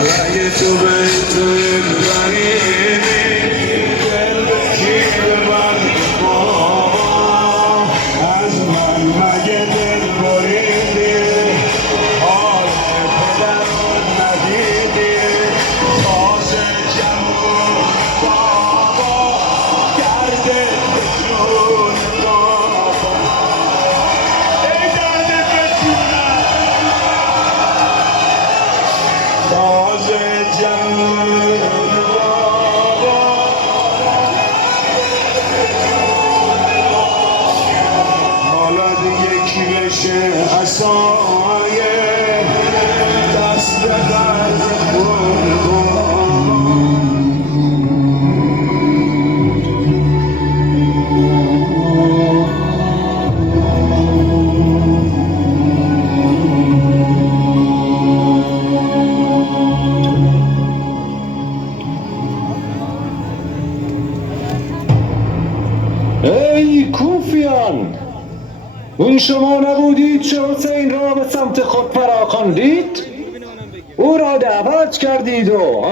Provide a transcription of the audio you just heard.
رنگ تو بهترین رنگی دل بگیر من بابا از من مگه دل بریدی حال پدر رو ندیدی تازه جمعون بابا گرده به جون بابا ای درد به جونم تازه جمعون بابا حالا دیگه کی بشه عصای دست درد خون ای کوفیان، این شما نبودید چه حسین را به سمت خود پراخواندید؟ او را دعوت کردید و